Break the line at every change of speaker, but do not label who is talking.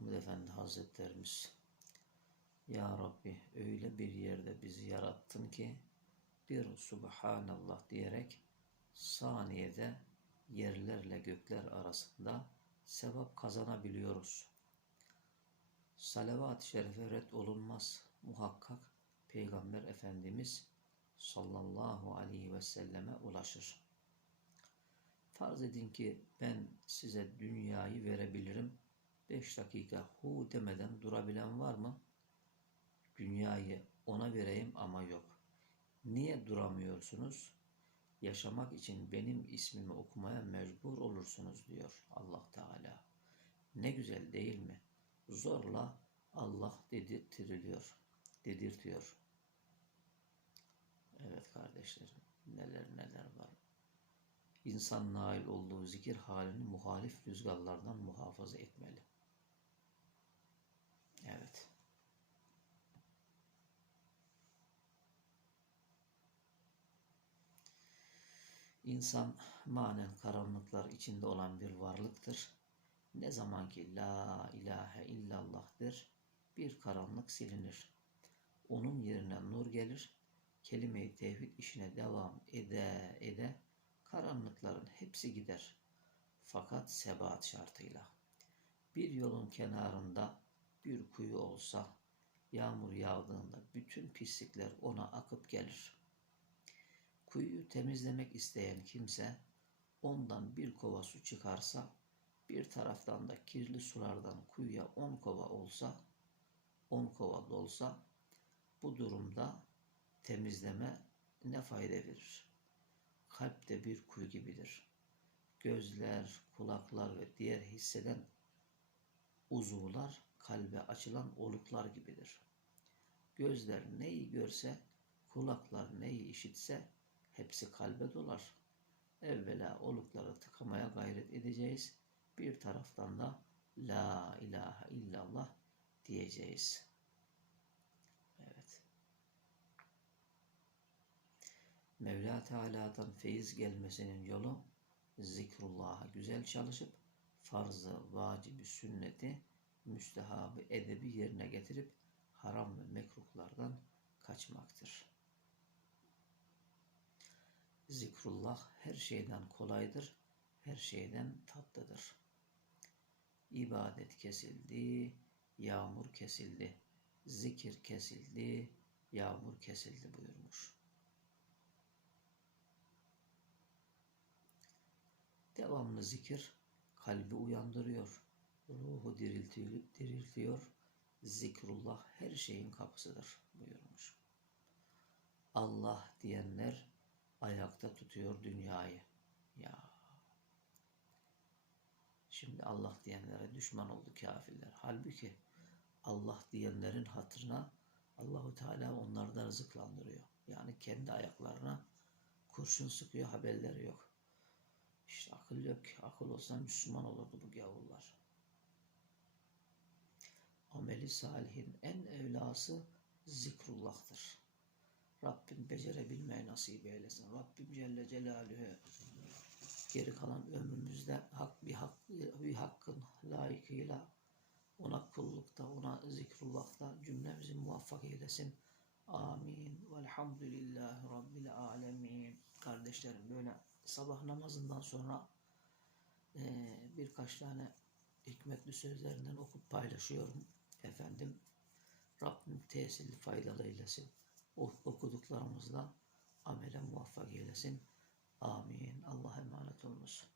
Mahmud Efendi Hazretlerimiz Ya Rabbi öyle bir yerde bizi yarattın ki bir Subhanallah diyerek saniyede yerlerle gökler arasında sevap kazanabiliyoruz. Salavat-ı şerife red olunmaz. Muhakkak Peygamber Efendimiz sallallahu aleyhi ve selleme ulaşır. Farz edin ki ben size dünyayı verebilirim. Beş dakika hu demeden durabilen var mı? Dünyayı ona vereyim ama yok. Niye duramıyorsunuz? Yaşamak için benim ismimi okumaya mecbur olursunuz diyor Allah Teala. Ne güzel değil mi? Zorla Allah dedirtiliyor, dedirtiyor. Evet kardeşlerim, neler neler var. İnsan nail olduğu zikir halini muhalif rüzgarlardan muhafaza etmeli. Evet. İnsan manen karanlıklar içinde olan bir varlıktır. Ne zaman ki la ilahe illallah'dır bir karanlık silinir. Onun yerine nur gelir. Kelime-i tevhid işine devam ede ede karanlıkların hepsi gider. Fakat sebat şartıyla. Bir yolun kenarında bir kuyu olsa yağmur yağdığında bütün pislikler ona akıp gelir. Kuyuyu temizlemek isteyen kimse ondan bir kova su çıkarsa bir taraftan da kirli sulardan kuyuya on kova olsa on kova dolsa bu durumda temizleme ne fayda verir? Kalp de bir kuyu gibidir. Gözler, kulaklar ve diğer hisseden uzuvlar kalbe açılan oluklar gibidir. Gözler neyi görse, kulaklar neyi işitse hepsi kalbe dolar. Evvela olukları tıkamaya gayret edeceğiz. Bir taraftan da La ilahe illallah diyeceğiz. Evet. Mevla Teala'dan feyiz gelmesinin yolu zikrullah'a güzel çalışıp farzı, vacibi, sünneti, müstehabı, edebi yerine getirip haram ve mekruhlardan kaçmaktır. Zikrullah her şeyden kolaydır, her şeyden tatlıdır. İbadet kesildi, yağmur kesildi. Zikir kesildi, yağmur kesildi buyurmuş. Devamlı zikir kalbi uyandırıyor, ruhu diriltiyor, diriltiyor. Zikrullah her şeyin kapısıdır buyurmuş. Allah diyenler ayakta tutuyor dünyayı. Ya Şimdi Allah diyenlere düşman oldu kafirler. Halbuki Allah diyenlerin hatırına Allahu Teala onları da rızıklandırıyor. Yani kendi ayaklarına kurşun sıkıyor haberleri yok. Akıl yok. Akıl olsa Müslüman olurdu bu gavurlar. Ameli salihin en evlası zikrullah'tır. Rabbim becerebilmeyi nasip eylesin. Rabbim Celle Celaluhu geri kalan ömrümüzde hak bir hak bir hakkın layıkıyla ona kullukta, ona zikrullah'ta cümlemizi muvaffak eylesin. Amin. Velhamdülillahi Rabbil alemin. Kardeşlerim böyle sabah namazından sonra birkaç tane hikmetli sözlerinden okup paylaşıyorum. Efendim Rabbim tesirli faydalı eylesin. O okuduklarımızla amele muvaffak eylesin. Amin. Allah'a emanet olunuz.